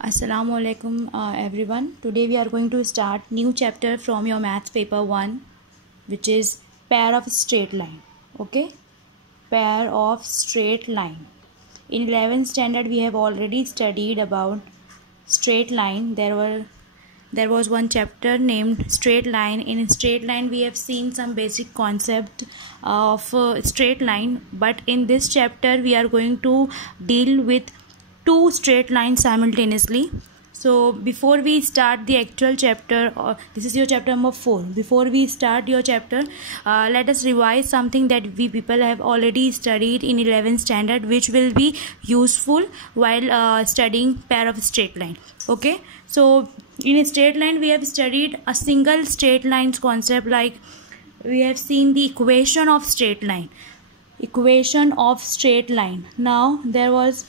Assalamu alaikum everyone. Today we are going to start new chapter from your maths paper 1, which is pair of straight line. Okay, pair of straight line. In 11th standard we have already studied about straight line. There was one chapter named straight line. In straight line we have seen some basic concept of straight line, but in this chapter we are going to deal with two straight lines simultaneously. So before we start the actual chapter, this is your chapter number 4. Before we start your chapter, let us revise something that we people have already studied in 11th standard, which will be useful while studying pair of straight line. Okay, so in a straight line we have studied a single straight lines concept, like we have seen the equation of straight line. Now there was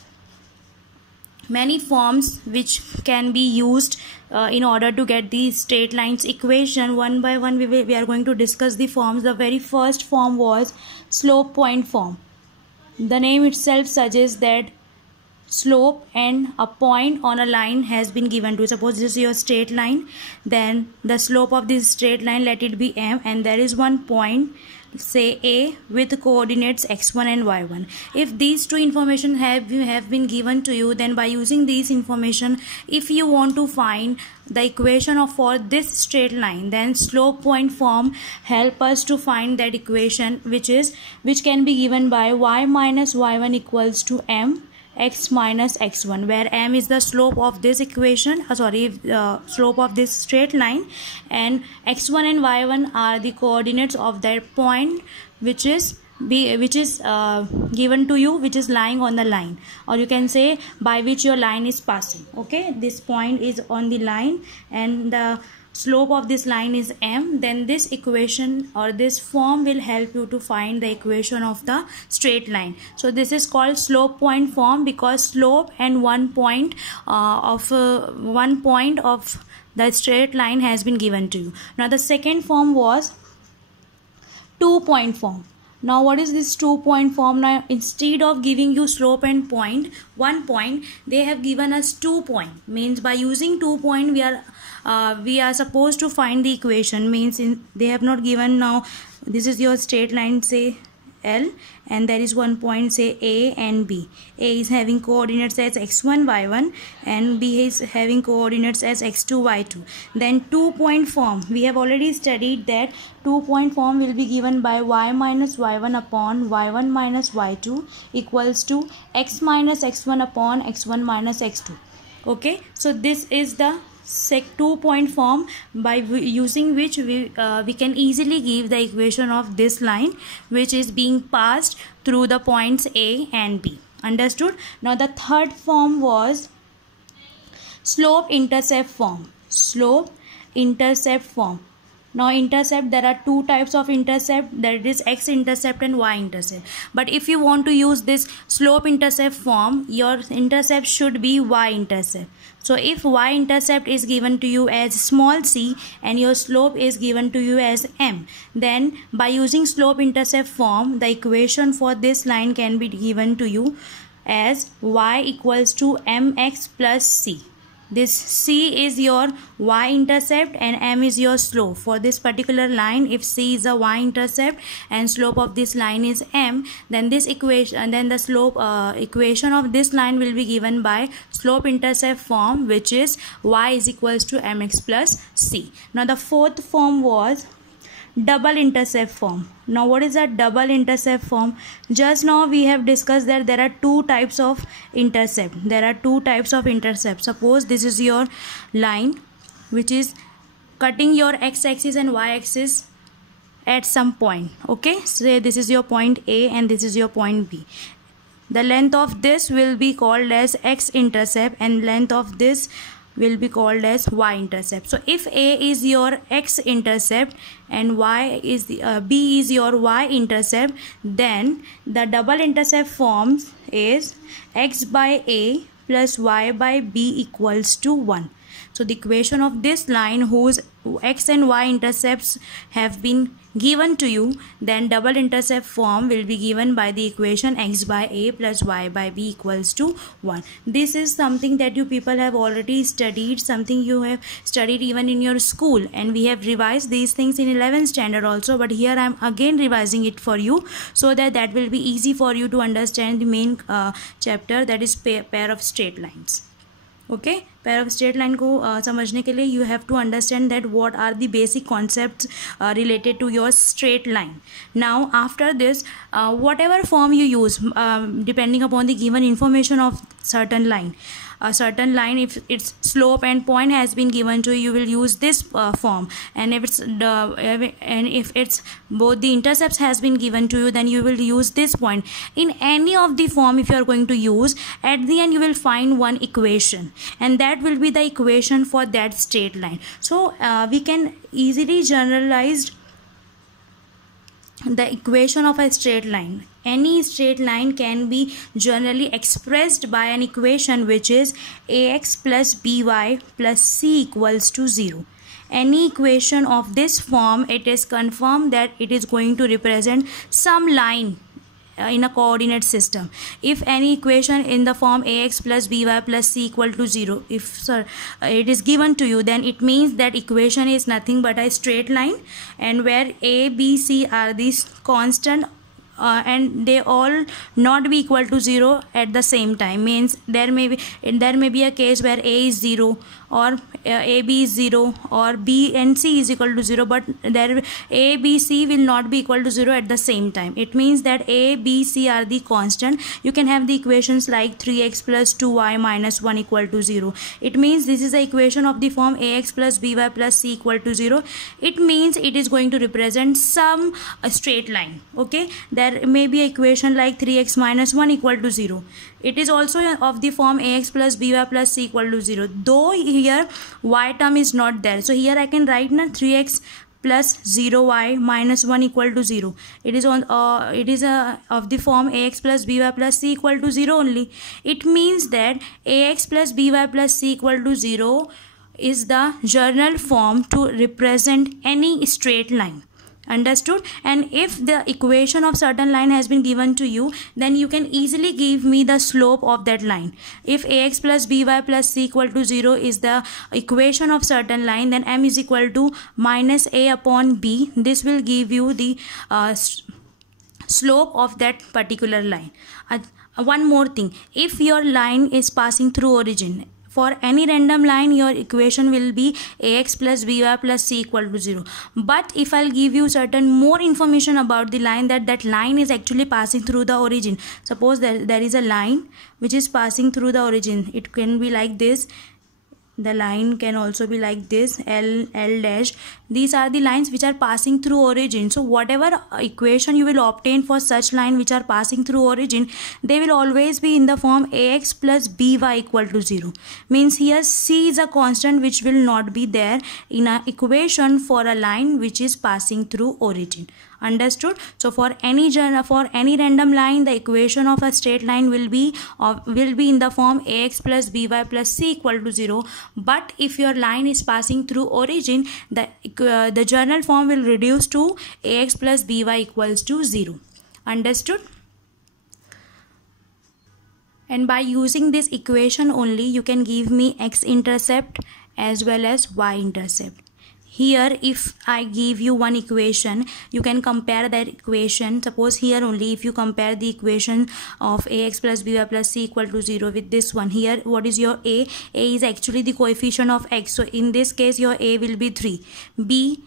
many forms which can be used in order to get the straight lines equation. One by one we are going to discuss the forms. The very first form was slope point form. The name itself suggests that slope and a point on a line has been given to. Suppose this is your straight line, then the slope of this straight line, let it be m, and there is one point, say A, with coordinates x1 and y1. If these two information have been given to you, then by using these information, if you want to find the equation for this straight line, then slope point form help us to find that equation, which can be given by y minus y1 equals to m x minus x1, where m is the slope of this equation, slope of this straight line, and x1 and y1 are the coordinates of that point which is given to you, which is lying on the line, or you can say by which your line is passing. Okay, this point is on the line and the slope of this line is m. Then this equation or this form will help you to find the equation of the straight line. So this is called slope point form, because slope and one point of the straight line has been given to you. Now the second form was 2-point form. Now what is this 2-point form? Now instead of giving you slope and one point, they have given us 2 point. Means by using 2 point we are supposed to find the equation. Means they have not given. Now this is your straight line, say L, and there is one point, say A and B. A is having coordinates as x1 y1 and B is having coordinates as x2 y2. Then 2-point form, we have already studied that 2-point form will be given by y minus y1 upon y1 minus y2 equals to x minus x1 upon x1 minus x2. Okay, so this is the 2-point form by using which we can easily give the equation of this line, which is being passed through the points A and B. Understood? Now the third form was slope intercept form. Now intercept, there are two types of intercept, that is x-intercept and y-intercept. But if you want to use this slope intercept form, your intercept should be y-intercept. So if y-intercept is given to you as small c and your slope is given to you as m, then by using slope intercept form, the equation for this line can be given to you as y equals to mx plus c. This c is your y-intercept and m is your slope. For this particular line, if c is a y-intercept and slope of this line is m, then this equation, then the slope equation of this line will be given by slope intercept form, which is y is equals to mx plus c. Now the fourth form was double intercept form. Now what is a double intercept form? Just now we have discussed that there are two types of intercept. Suppose this is your line which is cutting your x-axis and y-axis at some point. Okay, say this is your point A and this is your point B. The length of this will be called as x-intercept and length of this will be called as y-intercept. So if A is your x-intercept and B is your y-intercept, then the double intercept forms is x by A plus y by B equals to 1. So the equation of this line whose x and y intercepts have been given to you, then double intercept form will be given by the equation x by a plus y by b equals to 1. This is something that you people have already studied, something you have studied even in your school, and we have revised these things in 11th standard also, but here I am again revising it for you so that will be easy for you to understand the main chapter, that is pair of straight lines. Okay, pair of straight line को समझने के लिए you have to understand that what are the basic concepts related to your straight line. Now after this whatever form you use depending upon the given information of certain line. A certain line, if its slope and point has been given to you, you will use this form, and if it's both the intercepts has been given to you, then you will use this point. In any of the form if you are going to use, at the end you will find one equation, and that will be the equation for that straight line. So we can easily generalize the equation of a straight line. Any straight line can be generally expressed by an equation which is ax plus by plus c equals to 0. Any equation of this form, it is confirmed that it is going to represent some line in a coordinate system. If any equation in the form ax plus by plus c equal to 0, if it is given to you, then it means that equation is nothing but a straight line, and where a, b, c are these constant and they all not be equal to 0 at the same time. Means there may be a case where a is 0 or ab is 0 or b and c is equal to 0, but there a, b, c will not be equal to 0 at the same time. It means that a, b, c are the constant. You can have the equations like 3x plus 2y minus 1 equal to 0. It means this is the equation of the form ax plus by plus c equal to 0. It means it is going to represent some straight line. Okay, there may be an equation like 3x minus 1 equal to 0. It is also of the form ax plus by plus c equal to 0, though here y term is not there. So here I can write na 3x plus 0y minus 1 equal to 0. It is of the form ax plus by plus c equal to 0 only. It means that ax plus by plus c equal to 0 is the general form to represent any straight line. Understood? And if the equation of certain line has been given to you, then you can easily give me the slope of that line. If ax plus by plus c equal to 0 is the equation of certain line, then m is equal to minus a upon b. This will give you the slope of that particular line. One more thing, if your line is passing through origin, for any random line your equation will be ax plus by plus c equal to 0. But if I'll give you certain more information about the line, that line is actually passing through the origin. Suppose there is a line which is passing through the origin. It can be like this. The line can also be like this, L dash. These are the lines which are passing through origin. So whatever equation you will obtain for such line which are passing through origin, they will always be in the form ax plus by equal to 0. Means here c is a constant which will not be there in an equation for a line which is passing through origin. Understood? So for any random line, the equation of a straight line will be in the form ax plus by plus c equal to 0. But if your line is passing through origin, the general form will reduce to ax plus by equals to 0. Understood? And by using this equation only, you can give me x-intercept as well as y-intercept. Here if I give you one equation, you can compare that equation. Suppose here only if you compare the equation of ax plus by plus c equal to 0 with this one. Here what is your a? A is actually the coefficient of x. So in this case your a will be 3. B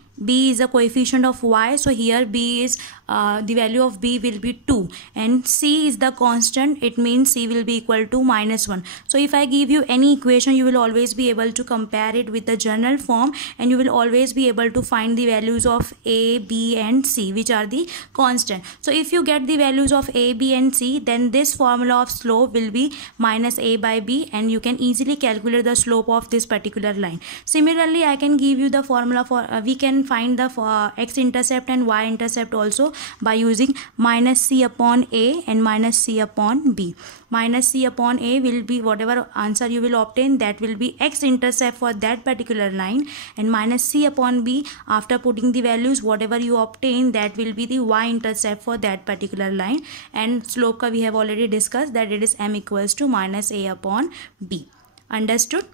is the coefficient of y. So here b is the value of b will be 2, and c is the constant. It means c will be equal to minus 1. So if I give you any equation, you will always be able to compare it with the general form, and you will always be able to find the values of a, b and c, which are the constant. So if you get the values of a, b and c, then this formula of slope will be minus a by b, and you can easily calculate the slope of this particular line. Similarly, I can give you the formula for we can can find the x-intercept and y-intercept also by using minus c upon a and minus c upon b. Minus c upon a will be whatever answer you will obtain, that will be x-intercept for that particular line, and minus c upon b, after putting the values whatever you obtain, that will be the y-intercept for that particular line. And slope ka we have already discussed that it is m equals to minus a upon b. Understood?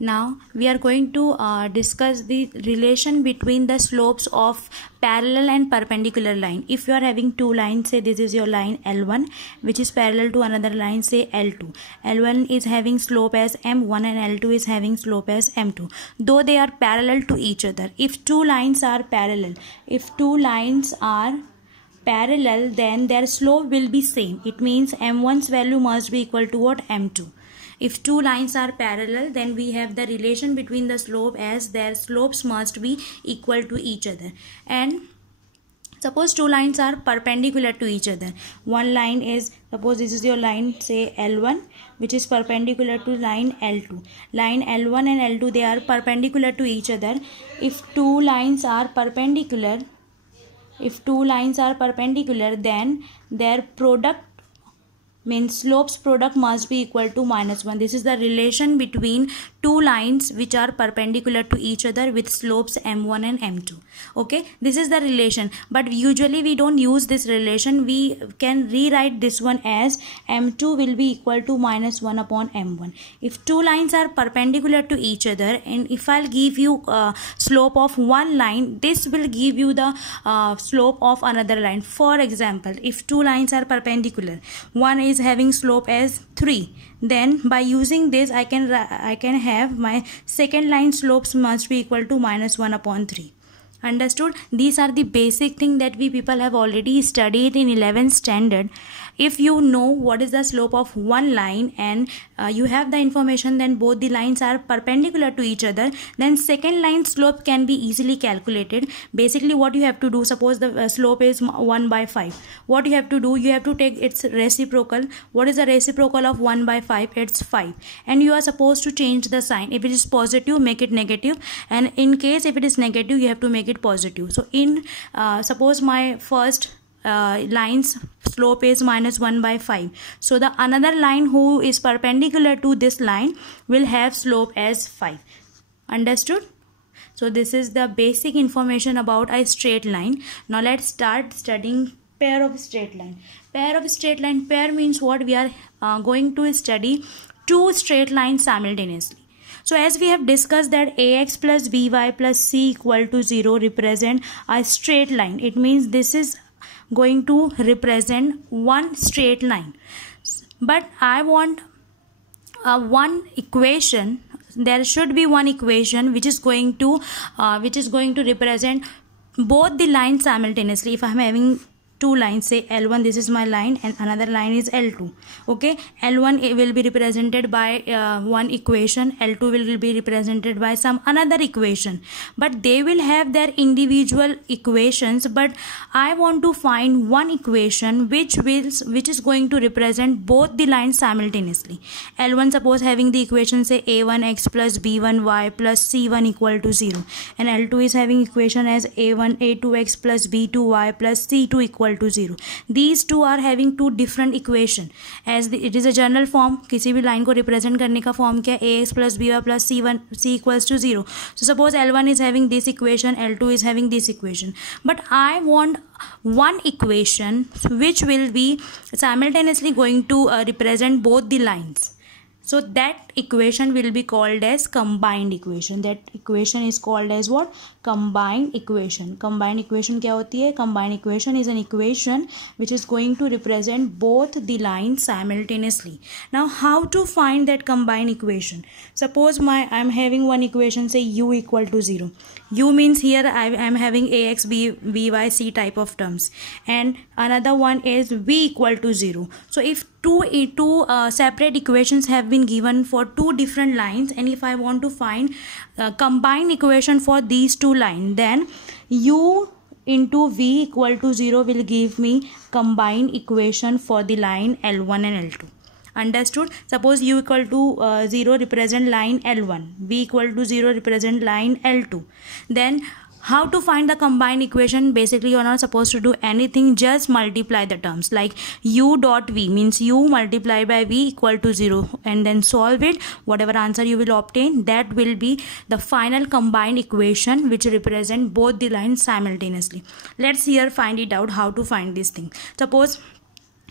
Now we are going to discuss the relation between the slopes of parallel and perpendicular line. If you are having two lines, say this is your line L1 which is parallel to another line, say L2. L1 is having slope as M1 and L2 is having slope as M2. Though they are parallel to each other, if two lines are parallel, then their slope will be same. It means M1's value must be equal to what? M2. If two lines are parallel, then we have the relation between the slope as their slopes must be equal to each other. And suppose two lines are perpendicular to each other. One line is, suppose this is your line, say L1, which is perpendicular to line L2. Line L1 and L2, they are perpendicular to each other. If two lines are perpendicular, then their product means slopes product must be equal to -1. This is the relation between two lines which are perpendicular to each other with slopes M1 and M2. Okay, this is the relation, but usually we don't use this relation. We can rewrite this one as M2 will be equal to -1 upon M1. If two lines are perpendicular to each other, and if I'll give you slope of one line, this will give you the slope of another line. For example, if two lines are perpendicular, one is having slope as 3, then by using this I can have my second line slopes must be equal to -1 upon 3. Understood? These are the basic thing that we people have already studied in 11th standard. If you know what is the slope of one line and you have the information, then both the lines are perpendicular to each other, then second line slope can be easily calculated. Basically what you have to do, suppose the slope is 1 by 5. What you have to do, you have to take its reciprocal. What is the reciprocal of 1 by 5? It's 5. And you are supposed to change the sign. If it is positive, make it negative, and in case if it is negative, you have to make it positive. So in suppose my first line's slope is -1 by 5. So the another line who is perpendicular to this line will have slope as 5. Understood? So this is the basic information about a straight line. Now let's start studying pair of straight line. Pair of straight line. Pair means what? We are going to study two straight lines simultaneously. So as we have discussed that ax plus by plus c equal to 0 represent a straight line. It means this is going to represent one straight line. But I want one equation. There should be one equation which is going to represent both the lines simultaneously. If I am having two lines, say L1, this is my line, and another line is L2. Okay, L1 will be represented by one equation, L2 will be represented by some another equation, but they will have their individual equations. But I want to find one equation which is going to represent both the lines simultaneously. L1 suppose having the equation, say a1x plus b1y plus c1 equal to 0, and L2 is having equation as a2x plus b2y plus c2 equal to 0. These two are having two different equation. As it is a general form, किसी भी line को represent करने का form क्या है? ax plus by plus c equals to 0. So suppose L1 is having this equation, L2 is having this equation. But I want one equation which will be simultaneously going to represent both the lines. So that equation will be called as combined equation. That equation is called as what? Combined equation. Combined equation क्या होती है? Combined equation is an equation which is going to represent both the lines simultaneously. Now how to find that combined equation? Suppose I am having one equation, say u equal to 0. U means here I am having ax, by, c type of terms, and another one is v equal to 0. So if two separate equations have been given for two different lines, and if I want to find combined equation for these two lines, then u into v equal to 0 will give me combined equation for the line L1 and L2. Understood? Suppose u equal to 0 represent line L1, v equal to 0 represent line L2. Then how to find the combined equation? Basically, you are not supposed to do anything, just multiply the terms. Like u dot v means u multiply by v equal to 0, and then solve it. Whatever answer you will obtain, that will be the final combined equation which represent both the lines simultaneously. Let's here find it out how to find this thing. Suppose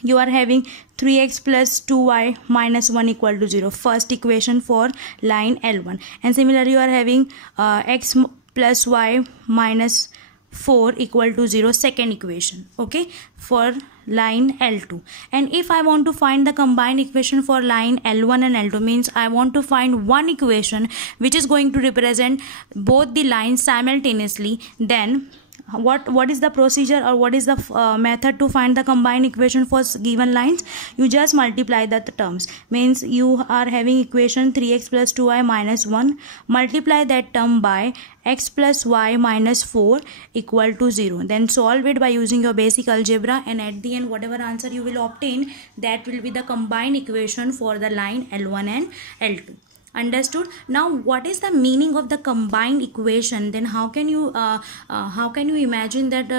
you are having 3x plus 2y minus 1 equal to 0, first equation for line L1, and similarly you are having x plus y minus 4 equal to 0, second equation, okay, for line L2. And if I want to find the combined equation for line L1 and L2, means I want to find one equation which is going to represent both the lines simultaneously, then what is the procedure, or what is the method to find the combined equation for given lines? You just multiply the terms. Means you are having equation 3x plus 2y minus 1, multiply that term by x plus y minus 4 equal to 0, then solve it by using your basic algebra, and at the end whatever answer you will obtain, that will be the combined equation for the line L1 and L2. Understood? Now what is the meaning of the combined equation? Then how can you imagine that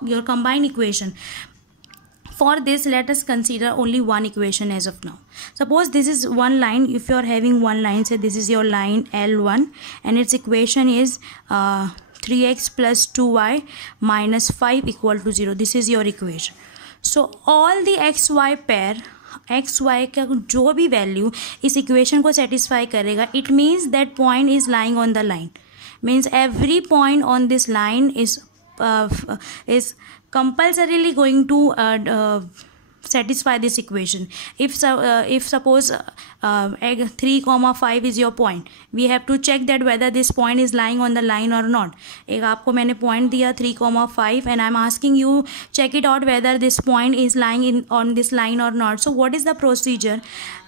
your combined equation? For this, let us consider only one equation as of now. Suppose this is one line. If you are having one line, say this is your line L1, and its equation is 3x plus 2y minus 5 equal to 0. This is your equation. So all the xy pair, xy का जो भी value इस equation को satisfy करेगा, it means that point is lying on the line. Means every point on this line is compulsorily going to satisfy this equation. If suppose 3, 5 is your point, we have to check that whether this point is lying on the line or not. एक आपको मैंने point दिया 3, 5, and I'm asking you check it out whether this point is lying on this line or not. So what is the procedure?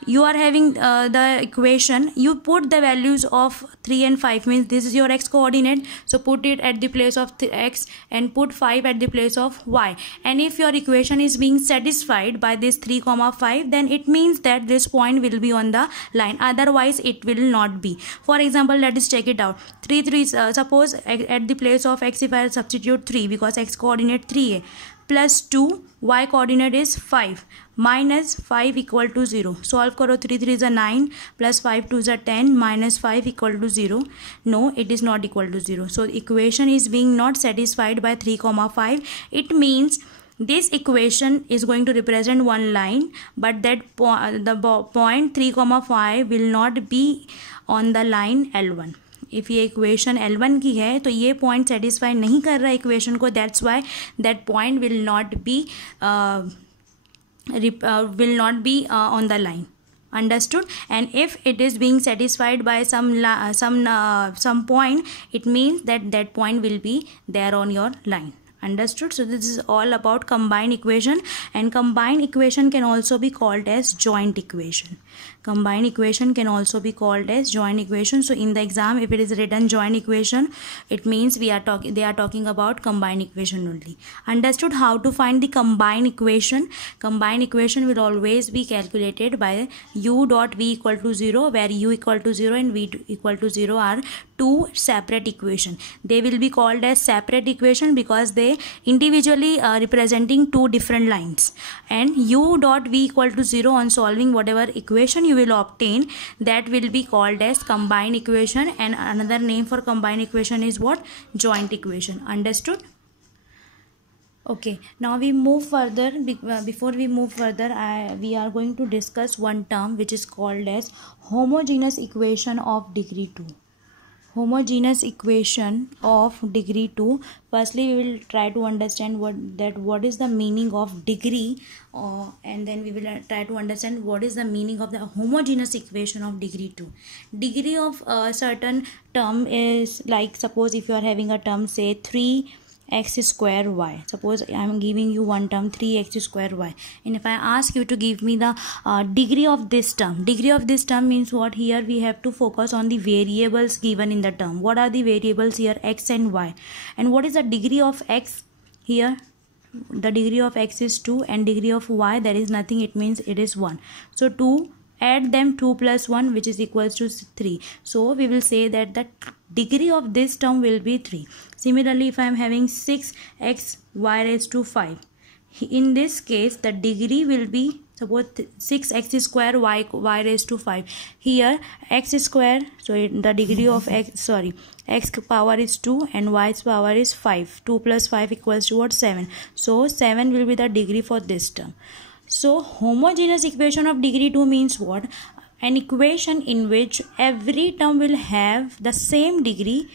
You are having the equation, you put the values of 3 and 5, means this is your x coordinate, so put it at the place of x and put 5 at the place of y. And if your equation is being satisfied by this 3, 5, then it means that this point will be on the line, otherwise it will not be. For example, let us check it out. 3, suppose at the place of x, if I substitute 3, because x coordinate 3a, plus 2, y coordinate is 5, minus 5 equal to 0. Solve karo. 3 is a 9, plus 5 2 is a 10, minus 5 equal to 0. No, it is not equal to 0. So equation is being not satisfied by 3, 5. It means this equation is going to represent one line, but that point 3, 5 will not be on the line L1. If ये equation L1 की है तो ये point satisfy नहीं कर रहा है equation को, that's why that point will not be on the line. Understood? And if it is being satisfied by some point, it means that point will be there on your line. Understood? So this is all about combined equation, and combined equation can also be called as joint equation. Combined equation can also be called as joint equation. So in the exam, if it is written joint equation, it means they are talking about combined equation only. Understood? How to find the combined equation? Combined equation will always be calculated by u dot v equal to 0, where u equal to 0 and v equal to 0 are two separate equation. They will be called as separate equation because they individually representing two different lines. And u dot v equal to 0, on solving whatever equation you will obtain, that will be called as combined equation, and another name for combined equation is what? Joint equation. Understood? Okay, now we move further. Before we move further, we are going to discuss one term which is called as homogeneous equation of degree 2. Homogeneous equation of degree 2. Firstly, we will try to understand what is the meaning of degree, and then we will try to understand what is the meaning of the homogeneous equation of degree 2. Degree of a certain term is like, suppose if you are having a term, say 3x square y. Suppose I am giving you one term 3x square y, and if I ask you to give me the degree of this term, degree of this term means what? Here we have to focus on the variables given in the term. What are the variables here? X and y. And what is the degree of x here? the degree of x is 2 and degree of y, there is nothing, it means it is 1. So 2, add them, 2 plus 1, which is equals to 3. So we will say that the degree of this term will be 3. Similarly, if I am having 6x y raised to 5, in this case the degree will be, suppose 6x square y raised to 5. Here x square, so the degree of x power is 2 and y's power is 5. 2 plus 5 equals to what? 7. So 7 will be the degree for this term. So homogeneous equation of degree 2 means what? An equation in which every term will have the same degree,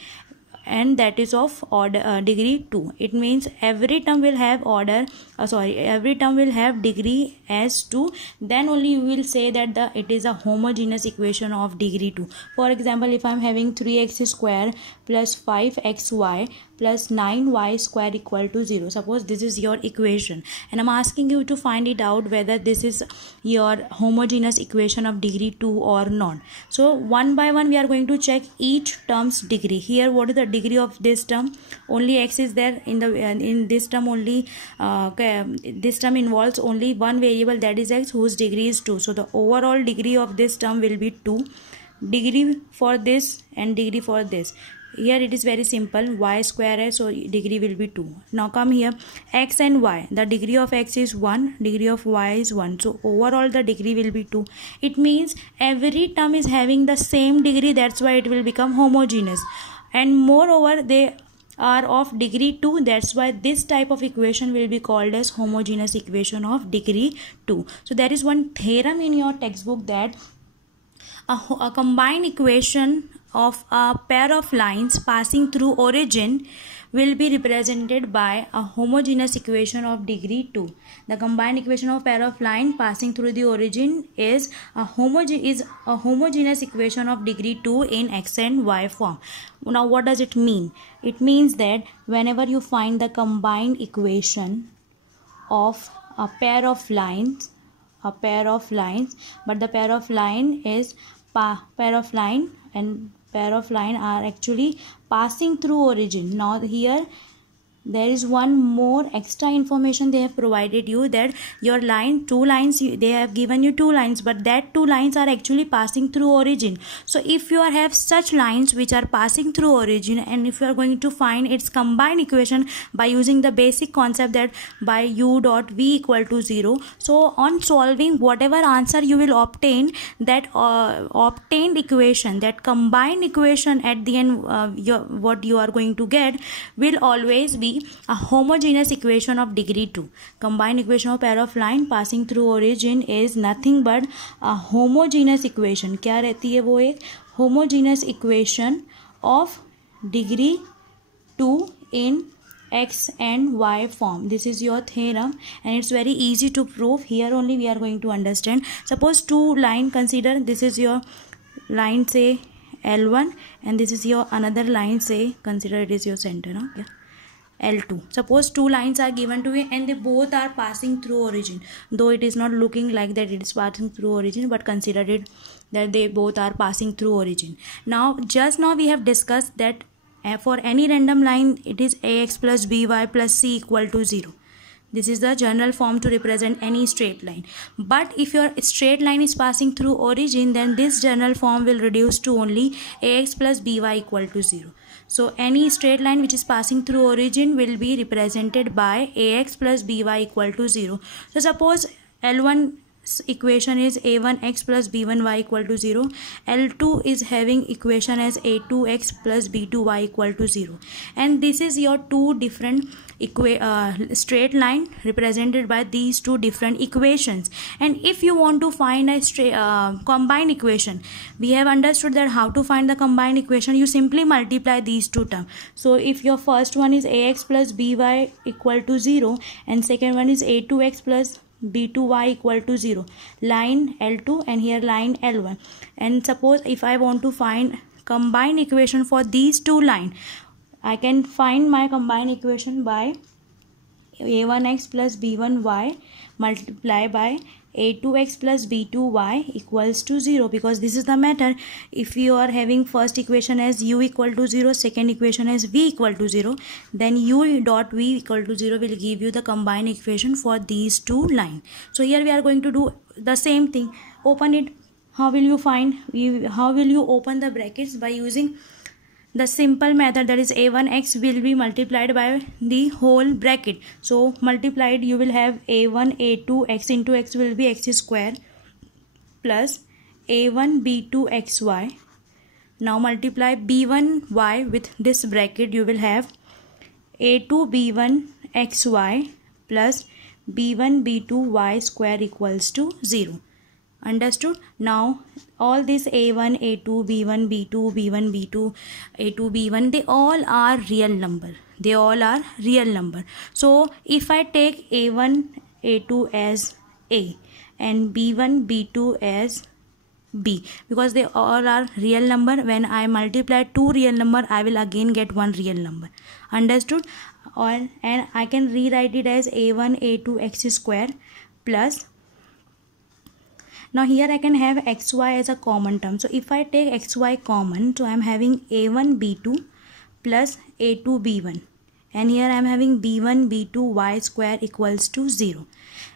and that is of order degree 2. It means every term will have every term will have degree as 2. Then only you will say that it is a homogeneous equation of degree 2. For example, if I am having 3x square plus 5xy plus 9y square equal to 0. Suppose this is your equation and I'm asking you to find it out whether this is your homogeneous equation of degree 2 or not. So one by one we are going to check each term's degree. Here, what is the degree of this term? Only x is there in this term only. This term involves only one variable, that is x, whose degree is 2. So the overall degree of this term will be 2. Degree for this and degree for this. Here it is very simple, y square है, so degree will be 2. Now come here, x and y. The degree of x is 1, degree of y is 1. So overall the degree will be 2. It means every term is having the same degree, that's why it will become homogeneous. And moreover, they are of degree 2, that's why this type of equation will be called as homogeneous equation of degree 2. So there is one theorem in your textbook that a combined equation of a pair of lines passing through origin will be represented by a homogeneous equation of degree 2. The combined equation of pair of line passing through the origin is a homogeneous equation of degree 2 in x and y form. Now what does it mean? It means that whenever you find the combined equation of a pair of lines, but the pair of line are actually passing through origin. Now here there is one more extra information they have provided you, that your line, two lines, they have given you 2 lines, but that 2 lines are actually passing through origin. So if you have such lines which are passing through origin, and if you are going to find its combined equation by using the basic concept that by u dot v equal to 0, so on solving whatever answer you will obtain, that obtained equation, that combined equation at the end, what you are going to get will always be a homogeneous equation of degree 2. Combined equation of pair of line passing through origin is nothing but a homogeneous equation. क्या रहती है वो? एक homogeneous equation of degree 2 in x and y form. This is your theorem and it's very easy to prove. Here only we are going to understand. Suppose 2 line, consider this is your line, say L1, and this is your another line, say consider it is your center, no? Yeah. L2. Suppose 2 lines are given to you and they both are passing through origin, though it is not looking like that it is passing through origin, but consider it that they both are passing through origin. Now just now we have discussed that for any random line it is ax plus by plus c equal to 0. This is the general form to represent any straight line. But if your straight line is passing through origin, then this general form will reduce to only ax plus by equal to 0. So any straight line which is passing through origin will be represented by ax plus by equal to 0. So suppose L1 equation is a1x plus b1y equal to 0. L2 is having equation as a2x plus b2y equal to 0. And this is your two different straight line represented by these two different equations. And if you want to find a combined equation, we have understood that how to find the combined equation. You simply multiply these two terms. So if your first one is ax plus by equal to 0 and second one is a2x plus b2y equal to 0, line L2 and here line L1. And suppose if I want to find combined equation for these two lines, I can find my combined equation by a1x plus b1y multiply by a2x plus b2y equals to 0, because this is the method. If you are having first equation as u equal to 0, second equation as v equal to 0, then u dot v equal to 0 will give you the combined equation for these two lines. So here we are going to do the same thing. Open it. How will you find? How will you open the brackets? By using the simple method, that is a1x will be multiplied by the whole bracket. So multiplied, you will have a1 a2 x into x will be x square plus a1 b2 xy. Now multiply b1 y with this bracket, you will have a2 b1 xy plus b1 b2 y square equals to 0. Understood? Now all this a1 a2 b1 b2 b1 b2 a2 b1, they all are real number. They all are real number. So if I take a1 a2 as a and b1 b2 as b, because they all are real number, when I multiply two real number, I will again get one real number. Understood? And I can rewrite it as a1 a2 x square plus, now here I can have xy as a common term. So if I take xy common, so I am having a1 b2 plus a2 b1, and here I am having b1 b2 y square equals to 0.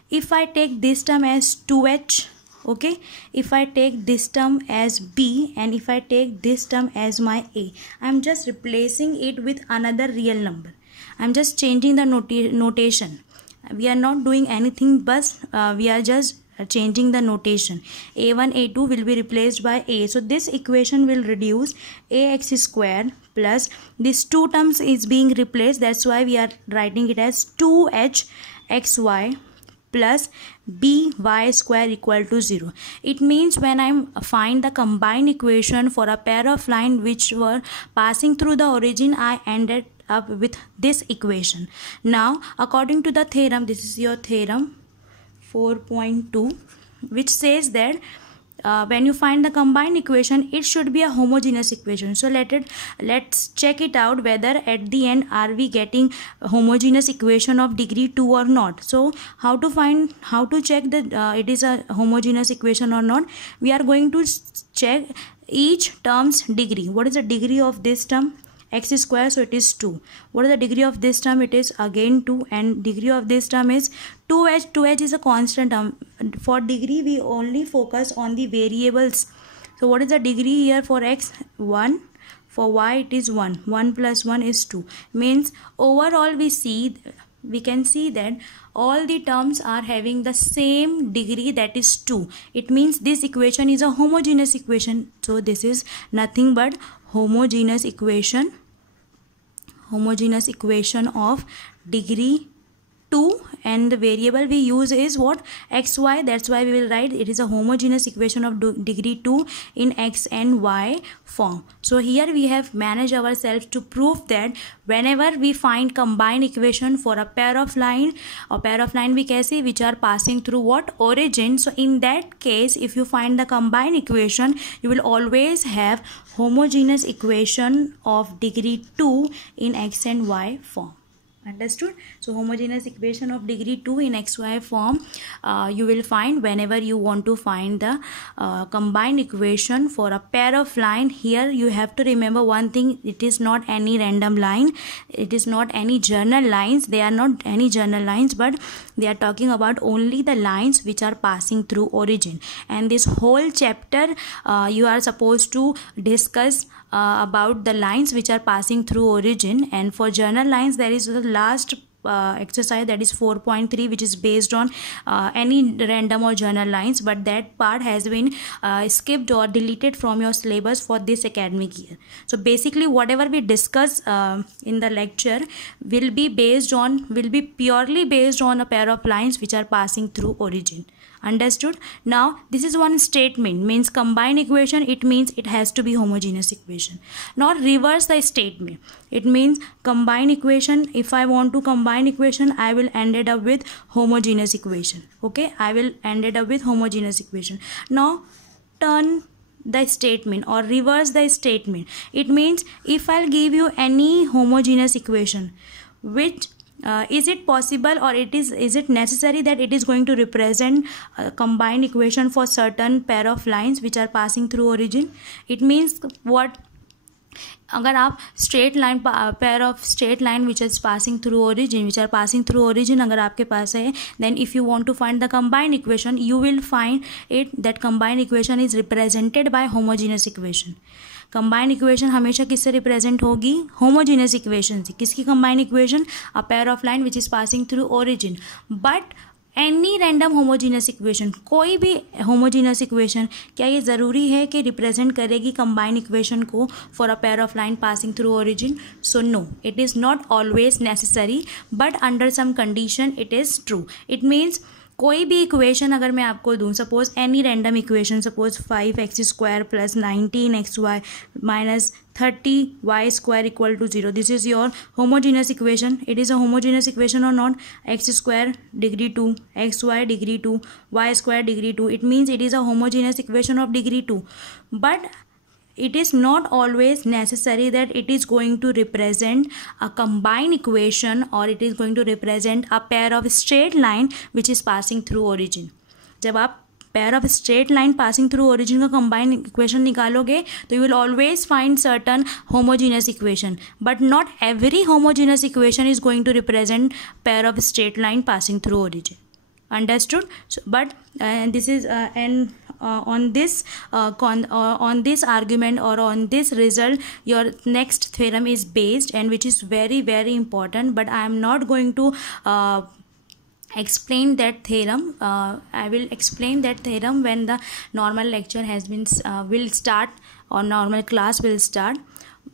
If I take this term as 2h, okay, if I take this term as b and if I take this term as my a, I am just replacing it with another real number. I am just changing the notation. We are not doing anything, but we are just changing the notation. a1 a2 will be replaced by a, so this equation will reduce ax square plus these two terms is being replaced, that's why we are writing it as 2h xy plus by square equal to 0. It means when I find the combined equation for a pair of lines which were passing through the origin, I ended up with this equation. Now according to the theorem, this is your theorem 4.2, which says that when you find the combined equation, it should be a homogeneous equation. So let's check it out whether at the end are we getting a homogeneous equation of degree 2 or not. So how to check that it is a homogeneous equation or not? We are going to check each term's degree. What is the degree of this term? X square, so it is 2. What is the degree of this term? It is again 2, and degree of this term is 2h. 2h is a constant term. For degree we only focus on the variables. So what is the degree here for x? 1. For y it is 1. 1 plus 1 is 2. Means overall we can see that all the terms are having the same degree, that is 2. It means this equation is a homogeneous equation. So this is nothing but homogeneous equation of degree 2, and the variable we use is what? xy. That's why we will write it is a homogeneous equation of degree 2 in x and y form. So here we have managed ourselves to prove that whenever we find combined equation for a pair of line we can say which are passing through what? Origin. So in that case, if you find the combined equation, you will always have homogeneous equation of degree 2 in x and y form. Understood? So homogeneous equation of degree 2 in xy form you will find whenever you want to find the combined equation for a pair of line. Here you have to remember one thing: it is not any random line, it is not any journal lines, they are not any journal lines, but they are talking about only the lines which are passing through origin. And this whole chapter you are supposed to discuss about the lines which are passing through origin. And for journal lines, there is the last exercise, that is 4.3, which is based on any random or journal lines, but that part has been skipped or deleted from your syllabus for this academic year. So basically whatever we discuss in the lecture will be purely based on a pair of lines which are passing through origin. Understood? Now this is one statement, means combined equation, it means it has to be homogeneous equation. Now reverse the statement, it means combined equation, if I want to combine equation, I will end it up with homogeneous equation. Okay, I will end it up with homogeneous equation. Now turn the statement or reverse the statement. It means if I'll give you any homogeneous equation which is it possible or is it necessary that it is going to represent a combined equation for certain pair of lines which are passing through origin? It means what? अगर आप straight line pair of straight line which is passing through origin which are passing through origin अगर आपके पास है, then if you want to find the combined equation you will find it that combined equation is represented by homogeneous equation. Combined equation हमेशा किससे represent होगी? Homogeneous equation से. किसकी combined equation? A pair of line which is passing through origin. But any random homogeneous equation, कोई भी homogeneous equation, क्या ये ज़रूरी है कि रिप्रेजेंट करेगी कंबाइंड इक्वेशन को for a pair of line passing through origin? So no, it is not always necessary, but under some condition it is true. It means कोई भी इक्वेशन अगर मैं आपको दूं, suppose any random equation, suppose 5x² + 19xy minus 30y² = 0. This is your homogeneous equation. It is a homogeneous equation और not? x² degree 2, xy degree 2, y² degree 2. It means it is a homogeneous equation of degree 2. But it is not always necessary that it is going to represent a combined equation or it is going to represent a pair of straight line which is passing through origin. जब आप pair of straight line passing through origin का combined equation निकालोगे तो you will always find certain homogeneous equation, but not every homogeneous equation is going to represent pair of straight line passing through origin. Understood? So, but this is on this argument or on this result your next theorem is based, and which is very very important, but I am not going to explain that theorem. I will explain that theorem when the normal lecture has been will start or normal class will start,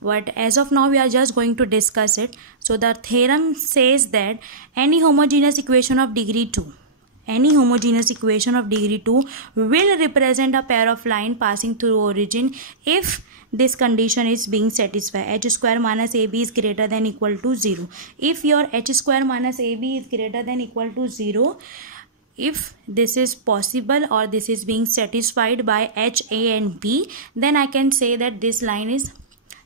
but as of now we are just going to discuss it. So the theorem says that any homogeneous equation of degree 2 will represent a pair of line passing through origin if this condition is being satisfied. h² minus ab is greater than equal to 0. If your h² minus ab is greater than equal to 0, if this is possible or this is being satisfied by h, a and b, then I can say that this line is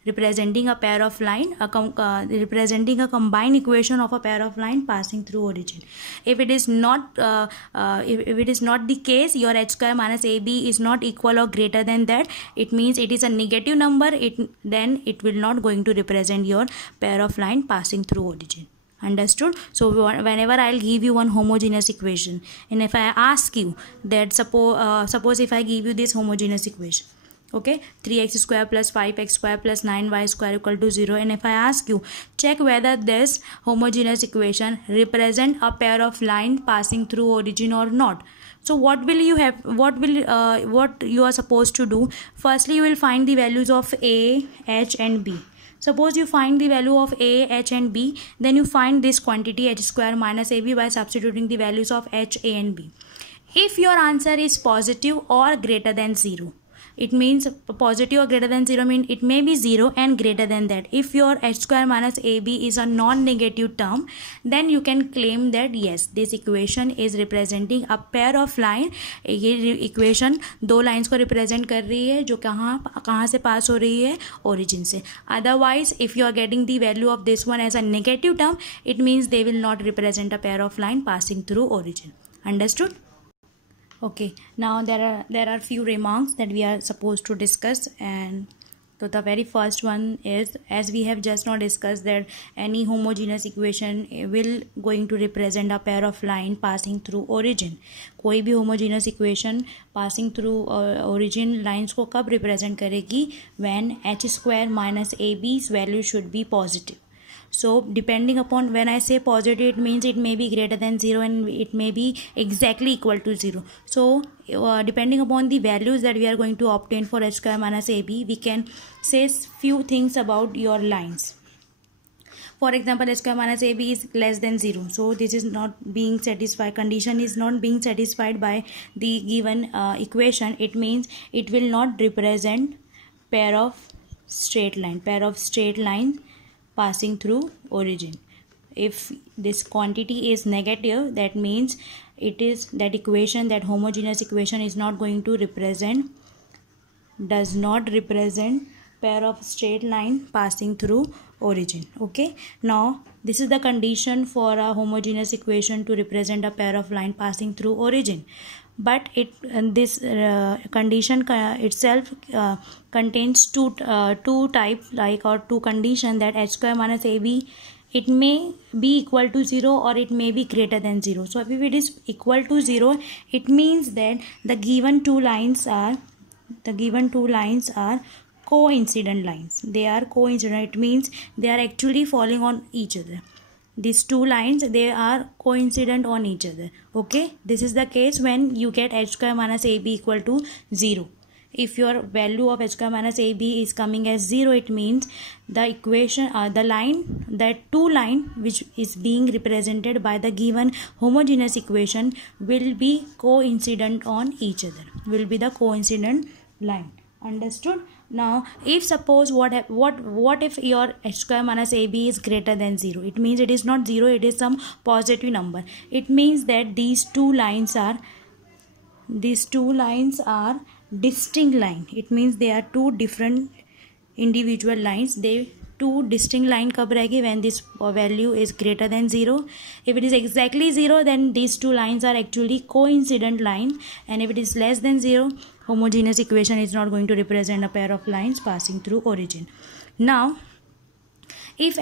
representing a pair of line, representing a combined equation of a pair of line passing through origin. If it is not if it is not the case, your h² minus ab is not equal or greater than that, it means it is a negative number. Then it will not going to represent your pair of line passing through origin. Understood? So whenever I'll give you one homogeneous equation, and if I ask you that suppose if I give you this homogeneous equation, okay, 3x² + 5x² + 9y² = 0, and if I ask you check whether this homogeneous equation represent a pair of line passing through origin or not, so what you are supposed to do? Firstly, you will find the values of a, h and b. Suppose you find the value of a, h and b, then you find this quantity h² minus ab by substituting the values of h, a and b. If your answer is positive or greater than 0, it means positive or greater than 0 means it may be 0 and greater than that. If your h² minus ab is a non-negative term, then you can claim that yes, this equation is representing a pair of line. ये equation दो lines को represent कर रही है जो कहाँ से pass हो रही है? Origin से. Otherwise, if you are getting the value of this one as a negative term, it means they will not represent a pair of line passing through origin. Understood? Okay, now there are few remarks that we are supposed to discuss, and so the very first one is, as we have just now discussed, that any homogeneous equation will going to represent a pair of line passing through origin. कोई भी homogeneous equation passing through origin lines को कब represent करेगी? When h² minus ab's value should be positive. So depending upon, when I say positive, it means it may be greater than 0 and it may be exactly equal to 0. So depending upon the values that we are going to obtain for h² minus ab, we can say few things about your lines. For example, h² minus ab is less than 0. So this is not being satisfied, condition is not being satisfied by the given equation. It means it will not represent pair of straight lines passing through origin. If this quantity is negative, that means it is that equation, that homogeneous equation is not going to represent, does not represent pair of straight line passing through origin. Okay, now this is the condition for a homogeneous equation to represent a pair of line passing through origin. But this condition itself contains two types, like, or two condition, that h square minus ab, it may be equal to 0 or it may be greater than 0. So if it is equal to 0, it means that the given two lines are coincident lines. They are coincident. It means they are actually falling on each other. These two lines, they are coincident on each other. Okay, this is the case when you get h square minus ab equal to 0. If your value of h square minus ab is coming as 0, it means the equation, that two line which is being represented by the given homogeneous equation will be coincident on each other, will be the coincident line. Understood? Now if suppose what if your h square minus ab is greater than 0, it means it is not 0, it is some positive number. It means that these two lines are distinct line. It means they are two different individual lines. They two distinct line कब रहेगी? When this value is greater than 0. If it is exactly 0, then these two lines are actually coincident line, and if it is less than 0, homogeneous equation is not going to represent a pair of lines passing through origin. Now if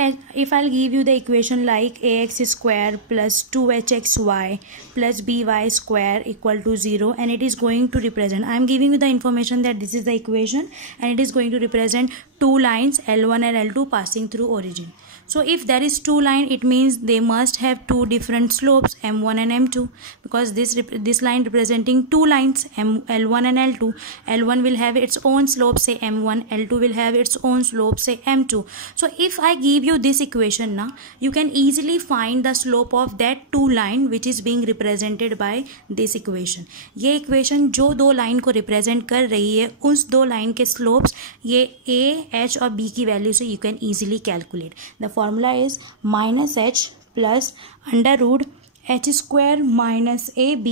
I'll give you the equation like ax square plus 2hxy plus by square equal to 0, and it is going to represent, I am giving you the information that this is the equation and it is going to represent two lines L1 and L2 passing through origin. So if there is two line, it means they must have two different slopes, m1 and m2, because this line representing two lines, L1 and L2. L1 will have its own slope, say m1, L2 will have its own slope, say m2. So if I give you this equation now, you can easily find the slope of that two line which is being represented by this equation. ये equation जो दो line को represent कर रही है, उस दो line के slopes ये a, h और b की value से you can easily calculate. The formula is minus h plus under root h square minus ab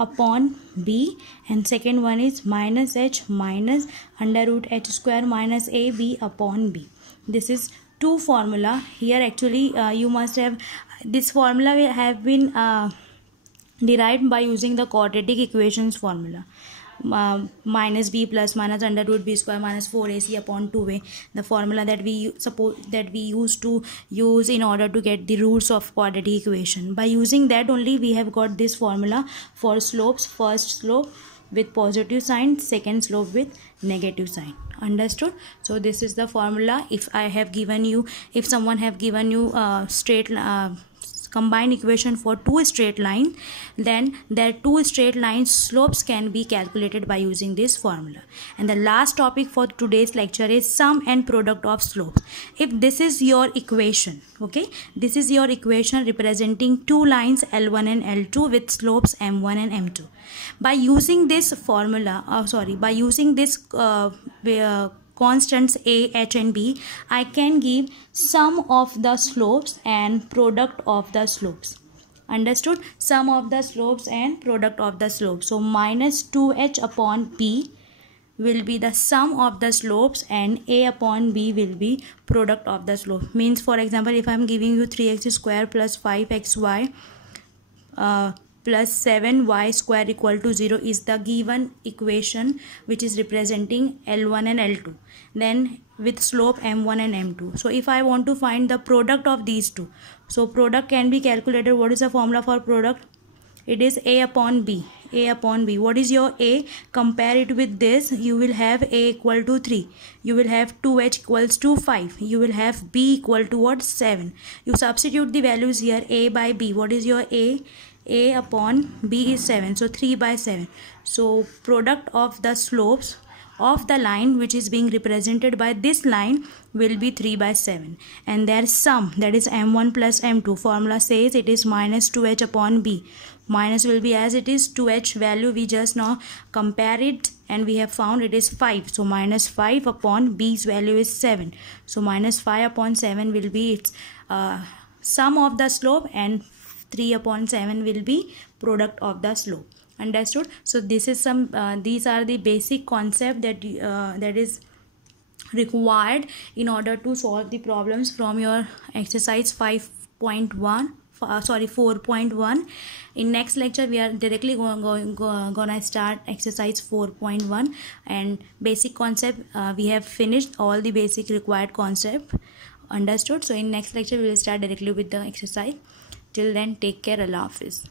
upon b, and second one is minus h minus under root h square minus ab upon b. This is two formula here. Actually you must have, this formula will have been derived by using the quadratic equations formula. Minus b plus minus under root b square minus 4ac upon 2a, the formula that we used to use in order to get the roots of quadratic equation. By using that only we have got this formula for slopes: first slope with positive sign, second slope with negative sign. Understood? So this is the formula. If someone have given you straight combined equation for two straight lines, then their two straight line slopes can be calculated by using this formula. And the last topic for today's lecture is sum and product of slopes. If this is your equation, okay, this is your equation representing two lines L1 and L2 with slopes M1 and M2. By using this formula, by using this constants a, h and b, I can give sum of the slopes and product of the slopes. Understood? Sum of the slopes and product of the slopes. So minus 2h upon b will be the sum of the slopes, and a upon b will be product of the slope. Means, for example, if I am giving you 3x square plus 5xy plus 7y square equal to 0 is the given equation which is representing L1 and L2, then with slope M1 and M2. So if I want to find the product of these two, so product can be calculated. What is the formula for product? It is a upon b. A upon b. What is your a? Compare it with this. You will have a equal to 3. You will have 2h equals to 5. You will have b equal to what? 7. You substitute the values here, a by b. What is your a? A upon b is 7, so 3 by 7. So product of the slopes of the line which is being represented by this line will be 3 by 7, and their sum, that is m1 plus m2, formula says it is minus 2h upon b. Minus will be as it is, 2h value we just now compare it and we have found it is 5, so minus 5 upon b's value is 7, so minus 5 upon 7 will be its sum of the slope, and 3 upon 7 will be product of the slope. Understood? So this is some these are the basic concept that is required in order to solve the problems from your exercise 5.1 4.1. In next lecture we are directly gonna start exercise 4.1, and basic concept we have finished all the basic required concept understood. So in next lecture we will start directly with the exercise. Till then, take care. Allah Hafiz.